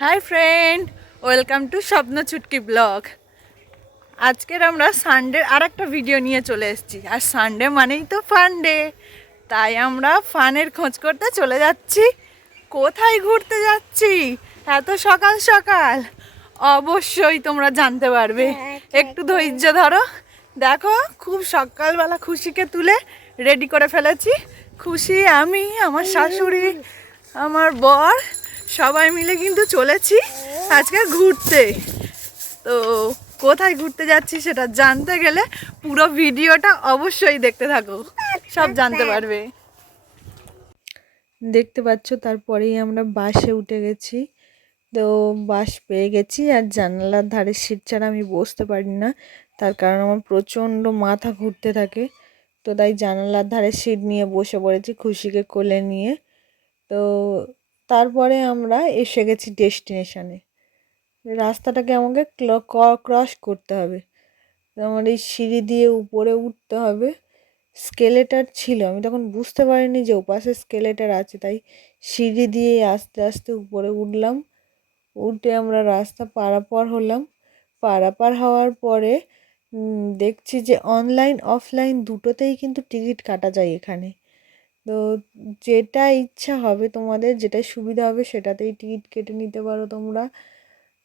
Hi friend, welcome to স্বপ্ন চুটকি blog. আজকের আমরা সানডের আর একটা ভিডিও নিয়ে চলে এসেছি। আর সানডে মানেই তো ফান ডে, তাই আমরা ফানের খোঁজ করতে চলে যাচ্ছি। কোথায় ঘুরতে যাচ্ছি এত সকাল সকাল অবশ্যই তোমরা জানতে পারবে। একটু ধৈর্য ধরো। দেখো, খুব সকালবেলা খুশিকে তুলে রেডি করে ফেলেছি। খুশি, আমি, আমার শাশুড়ি, আমার বর সবাই মিলে কিন্তু চলেছি আজকে ঘুরতে। তো কোথায় ঘুরতে যাচ্ছি সেটা জানতে গেলে পুরো ভিডিওটা অবশ্যই দেখতে থাকো, সব জানতে পারবে। দেখতে পাচ্ছ, তারপরেই আমরা বাসে উঠে গেছি। তো বাস পেয়ে গেছি, আর জানালার ধারে সিট ছাড়া আমি বসতে পারি না, তার কারণ আমার প্রচণ্ড মাথা ঘুরতে থাকে। তো তাই জানালার ধারে সিট নিয়ে বসে পড়েছি খুশিকে কোলে নিয়ে। তো তারপরে আমরা এসে গেছি ডেস্টিনেশনে। রাস্তাটাকে আমাকে ক্রস করতে হবে। তো আমার এই সিঁড়ি দিয়ে উপরে উঠতে হবে। স্কেলেটার ছিল, আমি তখন বুঝতে পারিনি যে ওপাশে স্কেলেটার আছে, তাই সিঁড়ি দিয়ে আস্তে আস্তে উপরে উঠলাম। উঠে আমরা রাস্তা পারাপার হলাম। পারাপার হওয়ার পরে দেখছি যে অনলাইন অফলাইন দুটোতেই কিন্তু টিকিট কাটা যায় এখানে। তো যেটা ইচ্ছা হবে তোমাদের, যেটা সুবিধা হবে সেটাতেই টিকিট কেটে নিতে পারো তোমরা।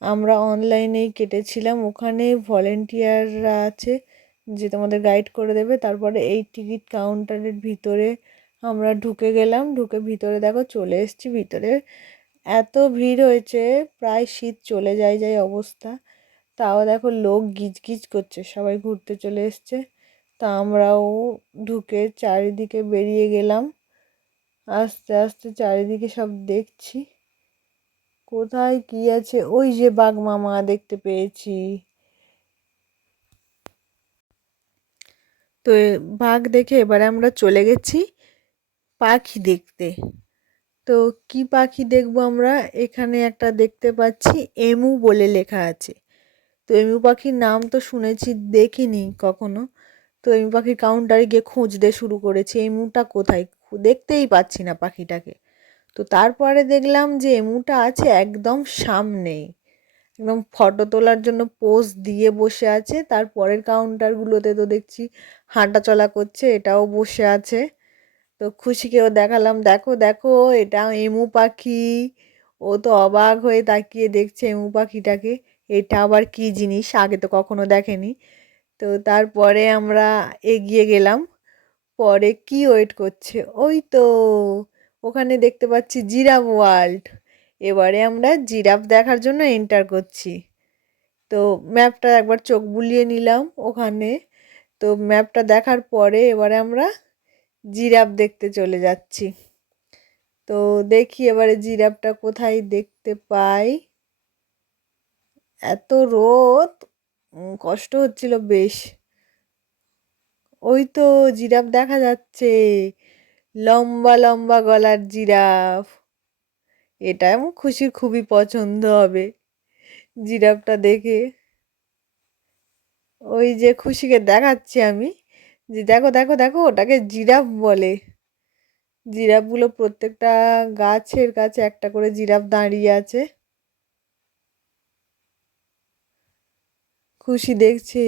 আমরা অনলাইনেই কেটেছিলাম। ওখানে ভলেন্টিয়াররা আছে যে তোমাদের গাইড করে দেবে। তারপরে এই টিকিট কাউন্টারের ভিতরে আমরা ঢুকে গেলাম। ঢুকে ভিতরে দেখো চলে এসেছি। ভিতরে এত ভিড় হয়েছে, প্রায় শীত চলে যায় যায় অবস্থা। তাও দেখো লোক গিজগিজ করছে, সবাই ঘুরতে চলে এসছে। তা আমরাও ঢুকে চারিদিকে বেরিয়ে গেলাম। আস্তে আস্তে চারিদিকে সব দেখছি কোথায় কি আছে। ওই যে বাঘ মামা দেখতে পেয়েছি। তো বাঘ দেখে এবারে আমরা চলে গেছি পাখি দেখতে। তো কি পাখি দেখবো আমরা, এখানে একটা দেখতে পাচ্ছি এমু বলে লেখা আছে। তো এমু পাখির নাম তো শুনেছি, দেখিনি কখনো। তো এমু পাখির কাউন্টারে গিয়ে খুঁজতে শুরু করেছি এমুটা কোথায়, দেখতেই পাচ্ছি না পাখিটাকে। তো তারপরে দেখলাম যে এমুটা আছে একদম সামনেই, একদম ফটো তোলার জন্য পোজ দিয়ে বসে আছে। তারপরের কাউন্টারগুলোতে তো দেখছি হাঁটা চলা করছে, এটাও বসে আছে। তো খুশিকেও দেখালাম, দেখো দেখো এটা এমু পাখি। ও তো অবাক হয়ে তাকিয়ে দেখছে এমু পাখিটাকে, এটা আবার কি জিনিস, আগে তো কখনো দেখেনি। তো তারপরে আমরা এগিয়ে গেলাম। পরে কি ওয়েট করছে, ওই তো ওখানে দেখতে পাচ্ছি জিরাফ ওয়ার্ল্ড। এবারে আমরা জিরাফ দেখার জন্য এন্টার করছি। তো ম্যাপটা একবার চোখ বুলিয়ে নিলাম ওখানে। তো ম্যাপটা দেখার পরে এবারে আমরা জিরাফ দেখতে চলে যাচ্ছি। তো দেখি এবারে জিরাফটা কোথায় দেখতে পাই। এত রোদ, কষ্ট হচ্ছিল বেশ। ওই তো জিরাফ দেখা যাচ্ছে, লম্বা লম্বা গলার জিরাফ। এটা আমার খুশির খুবই পছন্দ হবে জিরাফটা দেখে। ওই যে খুশিকে দেখাচ্ছি আমি যে দেখো দেখো দেখো, ওটাকে জিরাফ বলে। জিরাফগুলো প্রত্যেকটা গাছের কাছে একটা করে জিরাফ দাঁড়িয়ে আছে। খুশি দেখছে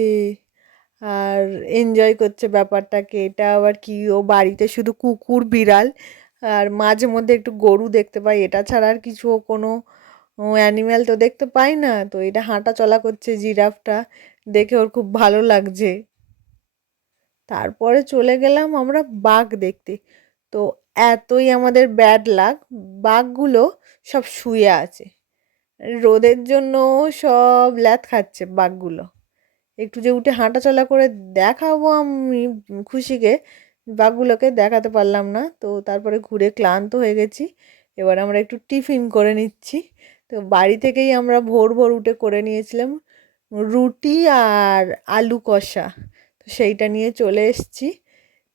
আর এনজয় করছে ব্যাপারটাকে। এটা আবার কি, ও বাড়িতে শুধু কুকুর বিড়াল আর মাঝে মধ্যে একটু গরু দেখতে পাই, এটা ছাড়া আর কিছু ও কোনো অ্যানিম্যাল তো দেখতে পাই না। তো এটা হাঁটা চলা করছে জিরাফটা, দেখে ওর খুব ভালো লাগছে। তারপরে চলে গেলাম আমরা বাঘ দেখতে। তো এতই আমাদের ব্যাড লাক, বাঘগুলো সব শুয়ে আছে রোদের জন্য, সব ল্যাথ খাচ্ছে বাঘগুলো। একটু যে উঠে হাঁটা চলা করে দেখাবো আমি খুশিকে, বাঘগুলোকে দেখাতে পারলাম না। তো তারপরে ঘুরে ক্লান্ত হয়ে গেছি। এবার আমরা একটু টিফিন করে নিচ্ছি। তো বাড়ি থেকেই আমরা ভোর ভোর উঠে করে নিয়েছিলাম রুটি আর আলু কষা। তো সেইটা নিয়ে চলে এসেছি।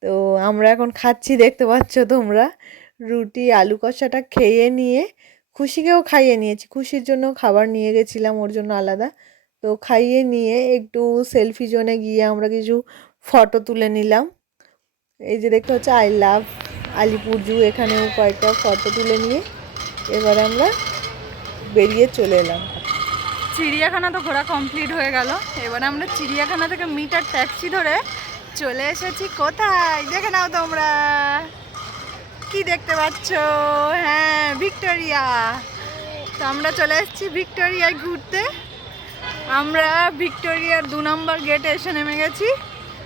তো আমরা এখন খাচ্ছি, দেখতে পাচ্ছ তোমরা। রুটি আলু কষাটা খেয়ে নিয়ে খুশিকেও খাইয়ে নিয়েছি, খুশির জন্য খাবার নিয়ে গেছিলাম ওর জন্য আলাদা। তো খাইয়ে নিয়ে একটু সেলফি জোনে গিয়ে আমরা কিছু ফটো তুলে নিলাম। এই যে দেখতে হচ্ছে আই লাভ আলিপুর জু, এখানেও কয়েকটা ফটো তুলে নিয়ে এবার আমরা বেরিয়ে চলে এলাম। চিড়িয়াখানা তো ঘোরা কমপ্লিট হয়ে গেল। এবারে আমরা চিড়িয়াখানা থেকে মিটার ট্যাক্সি ধরে চলে এসেছি কোথায় দেখে নাও তোমরা, কি দেখতে পাচ্ছ? হ্যাঁ, ভিক্টোরিয়া। তো আমরা চলে এসেছি ভিক্টোরিয়ায় ঘুরতে। আমরা ভিক্টোরিয়ার 2 নম্বর গেটে এসে নেমে গেছি।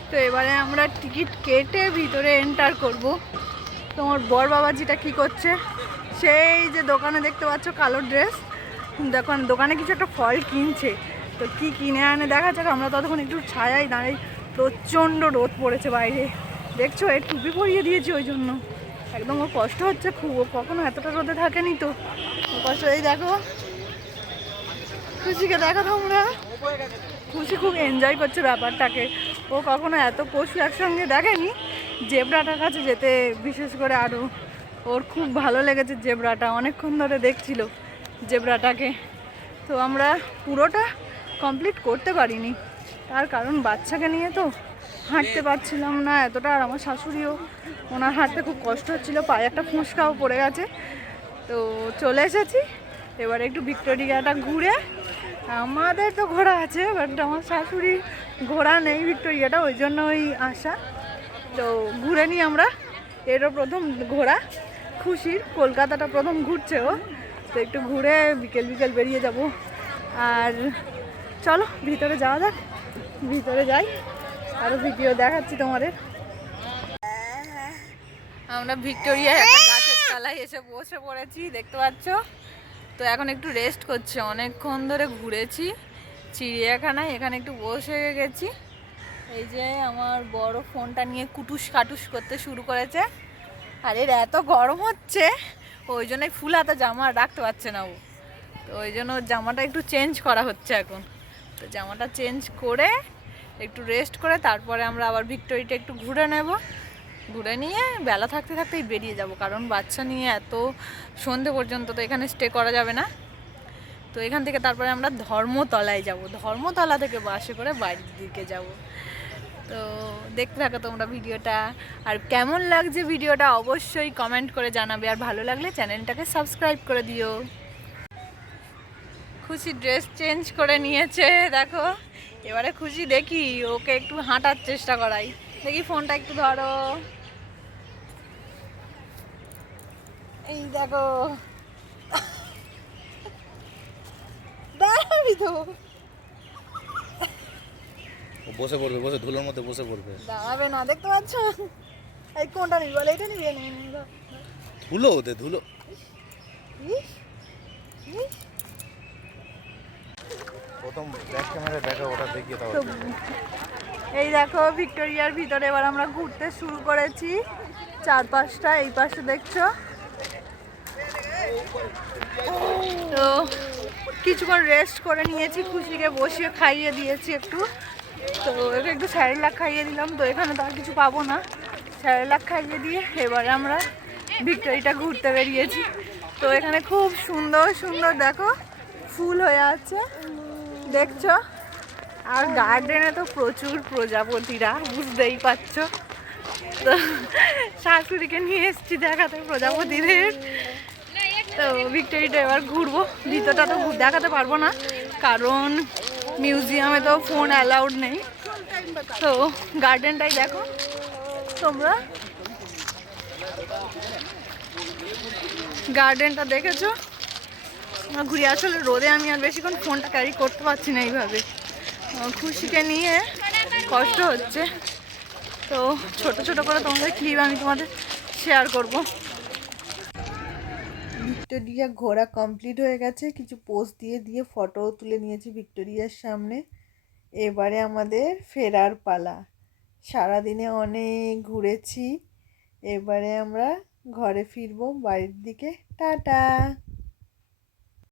তো এবারে আমরা টিকিট কেটে ভিতরে এন্টার করব। তোমার বর বাবাজিটা কি করছে? সেই যে দোকানে দেখতে পাচ্ছ কালো ড্রেস, দোকানে কিছু একটা ফল কিনছে। তো কি কিনে আনে দেখা যাক। আমরা ততক্ষণ একটু ছায়ায় দাঁড়াই, প্রচণ্ড রোদ পড়েছে বাইরে, দেখছো এর টুপি পরিয়ে দিয়েছি ওই জন্য। একদম ওর কষ্ট হচ্ছে খুব, ও কখনো এতটা রোদে থাকেনি তো কষ্ট। এই দেখো খুশিকে দেখো তোমরা, খুশি খুব এনজয় করছে ব্যাপারটাকে। ও কখনো এত পশু একসঙ্গে দেখেনি। জেব্রাটার কাছে যেতে বিশেষ করে আরও ওর খুব ভালো লেগেছে। জেব্রাটা অনেকক্ষণ ধরে দেখছিল জেব্রাটাকে। তো আমরা পুরোটা কমপ্লিট করতে পারিনি, তার কারণ বাচ্চাকে নিয়ে তো হাঁটতে পারছিলাম না এতটা। আর আমার শাশুড়িও, ওনার হাঁটতে খুব কষ্ট হচ্ছিলো, পায়ে একটা ফোঁসকাও পড়ে গেছে। তো চলে এসেছি এবারে একটু ভিক্টোরিয়াটা ঘুরে। আমাদের তো ঘোড়া আছে, বাট আমার শাশুড়ির ঘোড়া নেই ভিক্টোরিয়াটা, ওই জন্য ওই আসা। তো ঘুরে নিই আমরা। এরও প্রথম ঘোরা খুশির, কলকাতাটা প্রথম ঘুরছে ও। তো একটু ঘুরে বিকেল বিকেল বেরিয়ে যাব। আর চলো ভিতরে যাওয়া যাক, ভিতরে যাই, আরও ভিডিও দেখাচ্ছি তোমাদের। আমরা ভিক্টোরিয়ায় একটা গাছের তলায় এসে বসে পড়েছি, দেখতে পাচ্ছ। তো এখন একটু রেস্ট করছি, অনেকক্ষণ ধরে ঘুরেছি চিড়িয়াখানায়, এখানে একটু বসে গেছি। এই যে আমার বড় ফোনটা নিয়ে কুটুস কাটুস করতে শুরু করেছে। আর এর এত গরম হচ্ছে, ওই জন্যই ফুল হাতা জামা রাখতে পারছে না ও। তো ওই জন্য জামাটা একটু চেঞ্জ করা হচ্ছে এখন। তো জামাটা চেঞ্জ করে একটু রেস্ট করে তারপরে আমরা আবার ভিক্টোরিয়াটা একটু ঘুরে নেব। ঘুরে নিয়ে বেলা থাকতে থাকতেই বেরিয়ে যাব, কারণ বাচ্চা নিয়ে এত সন্ধে পর্যন্ত তো এখানে স্টে করা যাবে না। তো এখান থেকে তারপরে আমরা ধর্মতলায় যাব, ধর্মতলা থেকে বাসে করে বাড়ির দিকে যাব। তো দেখতে থাকো তোমরা ভিডিওটা। আর কেমন লাগছে ভিডিওটা অবশ্যই কমেন্ট করে জানাবে, আর ভালো লাগলে চ্যানেলটাকে সাবস্ক্রাইব করে দিও। খুশি ড্রেস চেঞ্জ করে নিয়েছে দেখো। এবারে খুশি দেখি ওকে একটু হাঁটার চেষ্টা করাই। দেখি ফোনটা একটু ধরো, এই দেখো দাঁড়াবি তো, বসে পড়বে, বসে ধুলোর মধ্যে বসে পড়বে। দাঁড়াবে না, দেখতে পাচ্ছ। এই কোনটা নিবি বলে, এটা নিবি? ধুলো ওদের ধুলো। প্রথম ব্যাক ক্যামেরা দেখা, ওটা দেখিয়ে দাও। এই দেখো ভিক্টোরিয়ার ভিতরে এবার আমরা ঘুরতে শুরু করেছি চারপাশটা। এই পাশে দেখছো। তো কিছুক্ষণ রেস্ট করে নিয়েছি, খুশিকে বসিয়ে খাইয়ে দিয়েছি একটু। তো ওকে একটু স্যারেলাক খাইয়ে দিলাম। তো এখানে তো আর কিছু পাবো না, স্যারেলাক খাইয়ে দিয়ে এবারে আমরা ভিক্টোরিয়াটা ঘুরতে বেরিয়েছি। তো এখানে খুব সুন্দর সুন্দর দেখো ফুল হয়ে আছে, দেখছো। আর গার্ডেনে তো প্রচুর প্রজাপতিরা, বুঝতেই পারছো। তো শাশুড়িকে নিয়ে এসেছি দেখাতে প্রজাপতিদের। তো ভিক্টোরিয়াটা এবার ঘুরবো। ভিতরটা তো দেখাতে পারবো না, কারণ মিউজিয়ামে তো ফোন অ্যালাউড নেই। তো গার্ডেনটাই দেখো তোমরা, গার্ডেনটা দেখেছো। আমরা ঘুরে, আসলে রোদে আমি আর বেশিক্ষণ ফোনটা ক্যারি করতে পারছি না এইভাবে, খুশিকে নিয়ে কষ্ট হচ্ছে। তো ছোট ছোট করে তোমাদের ক্লিপ আমি তোমাদের শেয়ার করব। ভিক্টোরিয়া ঘোরা কমপ্লিট হয়ে গেছে, কিছু পোজ দিয়ে দিয়ে ফটোও তুলে নিয়েছি ভিক্টোরিয়ার সামনে। এবারে আমাদের ফেরার পালা। সারাদিনে অনেক ঘুরেছি, এবারে আমরা ঘরে ফিরবো বাড়ির দিকে। টাটা।